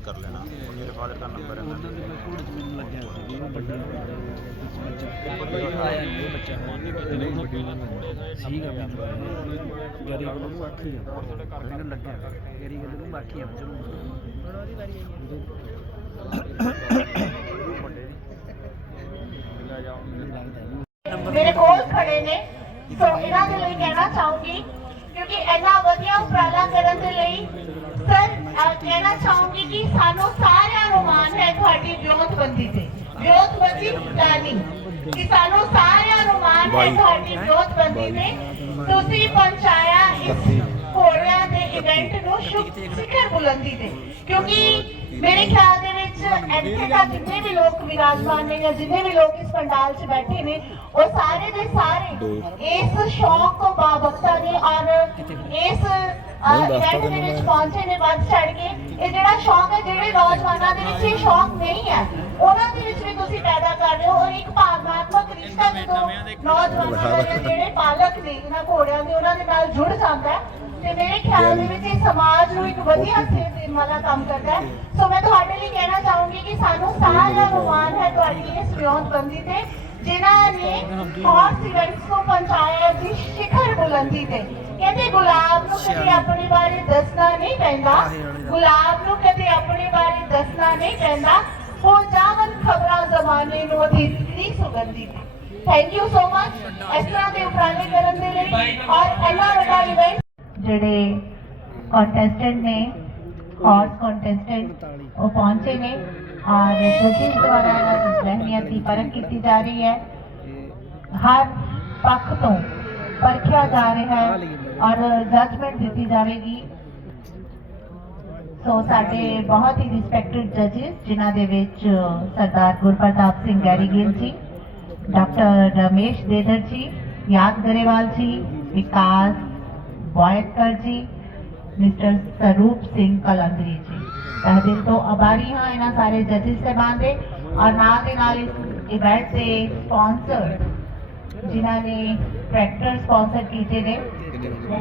ਕਰ ਲੈਣਾ। ਉਹ ਮੇਰੇ ਫਾਦਰ ਦਾ ਨੰਬਰ ਹੈ। ਉਹਨਾਂ ਦੇ ਕੋਲ ਮੈਨੂੰ ਲੱਗਿਆ ਸੀ ਉਹ ਵੱਡੀ ਬੱਚਾ ਆਇਆ ਨਹੀਂ ਬੱਚਾ ਨਹੀਂ। ਵੱਡੀ ਠੀਕ ਆ ਮੈਨੂੰ ਜਰੀ ਨੂੰ ਆਖੀ ਆ ਮੈਨੂੰ ਲੱਗਿਆ ਤੇਰੀ ਗੱਲ ਨੂੰ ਆਖੀ ਆ ਚਲੋ। ਮੇਰੇ ਕੋਲ ਖੜੇ ਨੇ। ਸੋ ਇਹਨਾਂ ਦੇ ਲਈ ਕਹਿਣਾ ਚਾਹੂੰਗੀ ਕਿਉਂਕਿ ਇੰਨਾ ਵਧੀਆ ਉਪਰਾਲਾ ਕਰਨ ਦੇ ਲਈ ਸਰ ਕਹਿਣਾ ਚਾਹੂੰਗੀ ਕਿ ਸਾਨੂੰ ਸਾਰਿਆਂ ਨੂੰ ਮਾਣ ਹੈ ਤੁਹਾਡੀ ਵਿਉਂਤਬੰਦੀ ਤੇ। ਵਿਉਂਤਬੰਦੀ ਪਲਾਨਿੰਗ ਕਿ ਸਾਨੂੰ ਸਾਰਿਆਂ ਨੂੰ ਮਾਣ ਹੈ ਤੁਹਾਡੀ ਵਿਉਂਤਬੰਦੀ ਤੇ। ਤੁਸੀਂ ਪਹੁੰਚਾਇਆ ਇਸ ਘੋੜਿਆਂ ਦੇ ਇਵੈਂਟ ਨੂੰ ਸ਼ੁਭ ਸਿਖਰ ਬੁਲੰਦੀ ਤੇ। ਕਿਉਂਕਿ ਮੇਰੇ ਖਿਆਲ ਦੇ ਵਿੱਚ ਇੱਥੇ ਦਾ ਜਿੰਨੇ ਵੀ ਲੋਕ ਵਿਰਾਜਮਾਨ ਨੇ ਜਾਂ ਜਿੰਨੇ ਵੀ ਲੋਕ ਇਸ ਪੰਡਾਲ 'ਚ ਬੈਠੇ ਨੇ ਉਹ ਸਾਰੇ ਦੇ ਸਾਰੇ ਇਸ ਸ਼ੌਕ ਤੋਂ ਬਾਬਖਤਾ ਨੇ ਔਰ ਇਸ ਇਵੈਂਟ ਦੇ ਵਿੱਚ ਪਹੁੰਚੇ ਨੇ ਵੱਧ ਚੜ ਕੇ। ਇਹ ਜਿਹੜਾ ਸ਼ੌਕ ਹੈ ਜਿਹੜੇ ਨੌਜਵਾਨਾਂ ਦੇ ਵਿੱਚ ਇਹ ਸ਼ੌਕ ਨਹੀਂ ਹੈ। ਉਹਨਾਂ ਦੇ ਵਿੱਚ ਵੀ ਤੁਸੀਂ ਪੈਦਾ ਕਰ ਰਹੇ ਹੋ ਔਰ ਇੱਕ ਭਾਵਨਾਤਮਕ ਰਿਸ਼ਤਾ ਜਦੋਂ ਨੌਜਵਾਨਾਂ ਦਾ ਜਿਹੜੇ ਪਾਲਕ ਨੇ ਇਹਨਾਂ ਘੋੜਿਆਂ ਦੇ ਉਹਨਾਂ ਦੇ ਨਾਲ ਜੁੜ ਜਾਂਦਾ ਹੈ। ਤੇ ਮੇਰੇ ਖਿਆਲ ਦੇ ਵਿੱਚ ਇਹ ਸਮਾਜ ਨੂੰ ਇੱਕ ਵਧੀਆ ਸੇਧ ਦੇਣ ਵਾਲਾ ਕੰਮ ਕਰਦਾ ਹੈ। ਸੋ ਮੈਂ ਤੁਹਾਡੇ ਲਈ ਕਹਿਣਾ ਚਾਹੂੰਗੀ ਕਿ ਸਾਨੂੰ ਸਾਰਿਆਂ ਨੂੰ ਮਾਣ ਹੈ ਤੁਹਾਡੀ ਇਸ ਵਿਉਂਤਬੰਦੀ ਤੇ ਜਿਨ੍ਹਾਂ ਨੇ ਹੌਰਸ ਇਵੈਂਟਸ ਨੂੰ ਪਹੁੰਚਾਇਆ ਜੀ ਸ਼ਿਖਰ ਬੁਲੰਦੀ ਤੇ। ਗੁਲਾਬ ਨੂੰ ਕਦੇ ਆਪਣੇ ਬਾਰੇ ਦੱਸਣਾ ਨਹੀਂ ਪੈਂਦਾ। ਗੁਲਾਬ ਨੂੰ ਕਦੇ ਆਪਣੇ ਬਾਰੇ ਦੱਸਣਾ ਨਹੀਂ ਪੈਂਦਾ। ਹੋ ਜਾਵਨ ਖਬਰਾਂ ਜ਼ਮਾਨੇ ਨੂੰ ਅਧਿੱਤੀ ਸੁਗੰਧੀ। ਤੇ ਥੈਂਕ ਯੂ ਸੋ ਮਚ ਇਸ ਤਰ੍ਹਾਂ ਦੇ ਉਪਰਾਲੇ ਕਰਨ ਦੇ ਲਈ ਔਰ ਇੰਨਾ ਵੱਡਾ ਇਵੈਂਟ ਜਿਹੜੇ ਕੰਟੈਸਟੈਂਟ ਨੇ ਹਾਰਸ ਕੰਟੈਸਟੈਂਟ ਉਹ ਪਹੁੰਚੇ ਨੇ ਔਰ ਜੱਜਿਸ ਦੁਆਰਾ ਇਹਨਾਂ ਦੀ ਦੀ ਪਰਖ ਕੀਤੀ ਜਾ ਰਹੀ ਹੈ। ਹਰ ਪੱਖ ਤੋਂ ਪਰਖਿਆ ਜਾ ਰਿਹਾ ਹੈ ਔਰ ਜਜਮੈਂਟ ਦਿੱਤੀ ਜਾਵੇਗੀ। ਸੋ ਸਾਡੇ ਬਹੁਤ ਹੀ ਰਿਸਪੈਕਟਡ ਜੱਜਿਸ ਜਿਨ੍ਹਾਂ ਦੇ ਵਿੱਚ ਸਰਦਾਰ ਗੁਰਪ੍ਰਤਾਪ ਸਿੰਘ ਗੈਰੀਗਿਲ ਜੀ ਡਾਕਟਰ ਰਮੇਸ਼ ਦੇਦਰ ਜੀ ਯਾਦ ਗਰੇਵਾਲ ਜੀ ਵਿਕਾਸ ਬੋਇਤਕਰ ਜੀ ਮਿਸਟਰ ਸਰੂਪ ਸਿੰਘ ਕਲੰਦਰੀ ਜੀ। ਤਹਿ ਦਿਲ ਤੋਂ ਆਭਾਰੀ ਹਾਂ ਇਹਨਾਂ ਸਾਰੇ ਜੱਜਿਸ ਸਾਹਿਬਾਨ ਦੇ। ਔਰ ਨਾਲ ਦੇ ਨਾਲ ਇਸ ਇਵੈਂਟ ਦੇ ਸਪਾਂਸਰ ਜਿਨ੍ਹਾਂ ਨੇ ਟਰੈਕਟਰ ਸਪਾਂਸਰ ਕੀਤੇ ਨੇ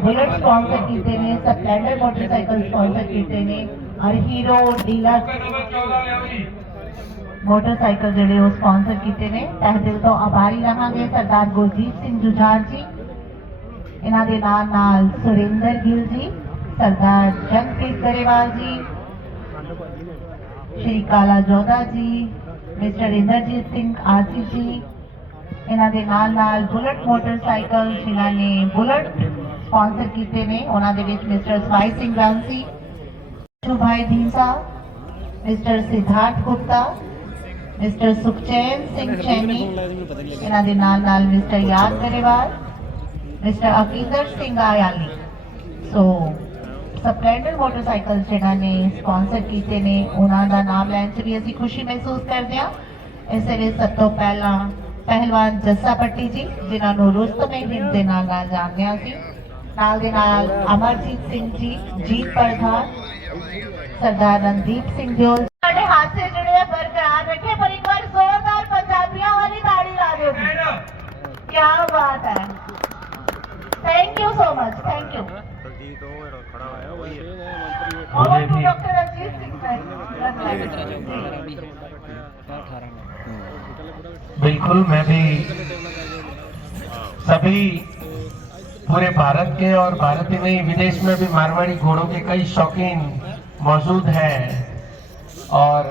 ਬੁਲਟ ਸਪਾਂਸਰ ਕੀਤੇ ਨੇ ਸਪਲੈਂਡਰ ਮੋਟਰਸਾਈਕਲ ਸਪਾਂਸਰ ਕੀਤੇ ਨੇ ਔਰ ਹੀਰੋ ਡੀਲਰ ਮੋਟਰਸਾਈਕਲ ਜਿਹੜੇ ਉਹ ਸਪਾਂਸਰ ਕੀਤੇ ਨੇ ਤਹਿ ਦਿਲ ਤੋਂ ਆਭਾਰੀ ਰਹਾਂਗੇ ਸਰਦਾਰ ਗੁਰਜੀਤ ਸਿੰਘ ਜੁਝਾਰ ਜੀ ਇਹਨਾਂ ਦੇ ਨਾਲ ਨਾਲ ਸੁਰਿੰਦਰ ਗਿੱਲ ਜੀ ਸਰਦਾਰ ਜਗਪ੍ਰੀਤ ਗਰੇਵਾਲ ਜੀ ਸ਼੍ਰੀ ਕਾਲਾ ਜੋਧਾ ਜੀ ਮਿਸਟਰ ਇੰਦਰਜੀਤ ਸਿੰਘ ਆਸੀ ਜੀ ਇਹਨਾਂ ਦੇ ਨਾਲ ਨਾਲ ਬੁਲਟ ਮੋਟਰਸਾਈਕਲ ਜਿਨ੍ਹਾਂ ਨੇ ਬੁਲਟ ਸਪਾਂਸਰ ਕੀਤੇ ਨੇ, ਉਹਨਾਂ ਦੇ ਵਿੱਚ mister Sawai Singh Ransi, Shubhai Dhindsa mister Siddharth Gupta, mister Sukhchain Singh Chaini, ਇਹਨਾਂ ਦੇ ਨਾਲ ਨਾਲ mister Yaad Grewal, mister Akidar Singh Ayali so Splendor motorcycle ਜਿਹਨਾਂ ਨੇ ਸਪਾਂਸਰ ਕੀਤੇ ਨੇ, ਉਹਨਾਂ ਦਾ ਨਾਮ ਲੈਣ 'ਚ ਵੀ ਅਸੀਂ ਖੁਸ਼ੀ ਮਹਿਸੂਸ ਕਰਦੇ ਹਾਂ। ਇਸੇ ਲਈ ਸਭ ਤੋਂ ਪਹਿਲਾਂ ਪਹਿਲਵਾਨ ਜੱਸਾ ਪੱਟੀ ਜੀ ਜਿਨ੍ਹਾਂ ਨੂੰ ਰੁਸਤਮ ਹਿੰਦ ਦੇ ਨਾਲ ਨਾਲ ਜਾਣਦੇ ਹਾਂ ਅਸੀਂ ਨਾਲ ਦੇ ਨਾਲ ਅਮਰਜੀਤ ਸਿੰਘ ਜੀ ਜੀਤ ਪ੍ਰਧਾਨ ਸਰਦਾਰ ਰਣਦੀਪ ਸਿੰਘ ਦਿਓਲ। ਸਾਡੇ ਹਾਸੇ ਜਿਹੜੇ ਆ ਬਰਕਰਾਰ ਰੱਖੇ ਪਰ ਇੱਕ ਵਾਰ ਜ਼ੋਰਦਾਰ ਪੰਜਾਬੀਆਂ ਵਾਲੀ ਤਾੜੀ ਲਾ ਦਿਓ ਜੀ। ਕੀ ਬਾਤ ਹੈ। Thank you so much thank you Daljit ਉਹ ਖੜਾ ਹੋਇਆ ਉਹੀ ਹੈ over to doctor Ranjit Singh ਅਠਾਰਾਂ बिल्कुल, मैं भी सभी पूरे भारत के और भारत ही नहीं, विदेश में भी मारवाड़ी घोड़ों के कई शौकीन मौजूद हैं और